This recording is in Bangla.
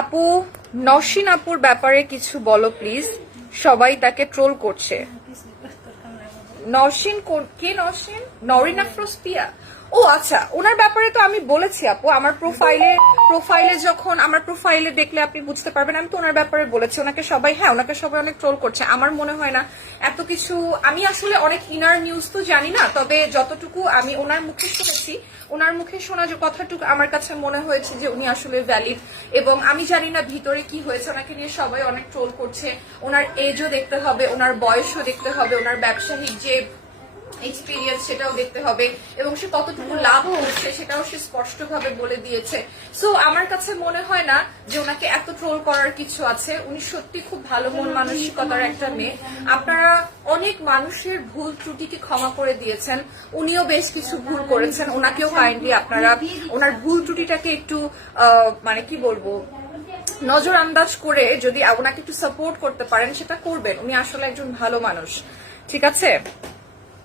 আপু, নওশিন আপুর ব্যাপারে কিছু বলো প্লিজ, সবাই তাকে ট্রোল করছে। নওশিন কে? নওশিন নরিন আফরোজ পিয়া? ও আচ্ছা, ওনার ব্যাপারে তো আমি বলেছি আপু, আমার প্রোফাইলে যখন আমার প্রোফাইলে দেখলে আপনি বুঝতে পারবেন, আমি তো ওনার ব্যাপারে বলেছি। ওনাকে সবাই অনেক ট্রোল করছে। আমার মনে হয় না এত কিছু, আমি আসলে অনেক ইনার নিউজ তো জানি না, তবে যতটুকু আমি ওনার মুখে শুনেছি, ওনার মুখে শোনা যে কথাটুকু আমার কাছে মনে হয়েছে যে উনি আসলে ভ্যালিড। এবং আমি জানি না ভিতরে কি হয়েছে, ওনাকে নিয়ে সবাই অনেক ট্রোল করছে। ওনার এজও দেখতে হবে, ওনার বয়সও দেখতে হবে, ওনার ব্যবসায়িক যে এক্সপিরিয়েন্স সেটাও দেখতে হবে, এবং সে কতটুকু লাভ হচ্ছে সেটাও সে স্পষ্টভাবে বলে দিয়েছে। সো আমার কাছে মনে হয় না যে ওনাকে এত ট্রোল করার কিছু আছে। উনি সত্যি খুব ভালো মন মানসিকতার একটা মেয়ে। আপনারা অনেক মানুষের ভুল ত্রুটিকে ক্ষমা করে দিয়েছেন, উনিও বেশ কিছু ভুল করেছেন, ওনাকেও কাইন্ডলি আপনারা ওনার ভুল ত্রুটিটাকে একটু মানে কি বলবো, নজর আন্দাজ করে যদি ওনাকে একটু সাপোর্ট করতে পারেন সেটা করবেন। উনি আসলে একজন ভালো মানুষ। ঠিক আছে।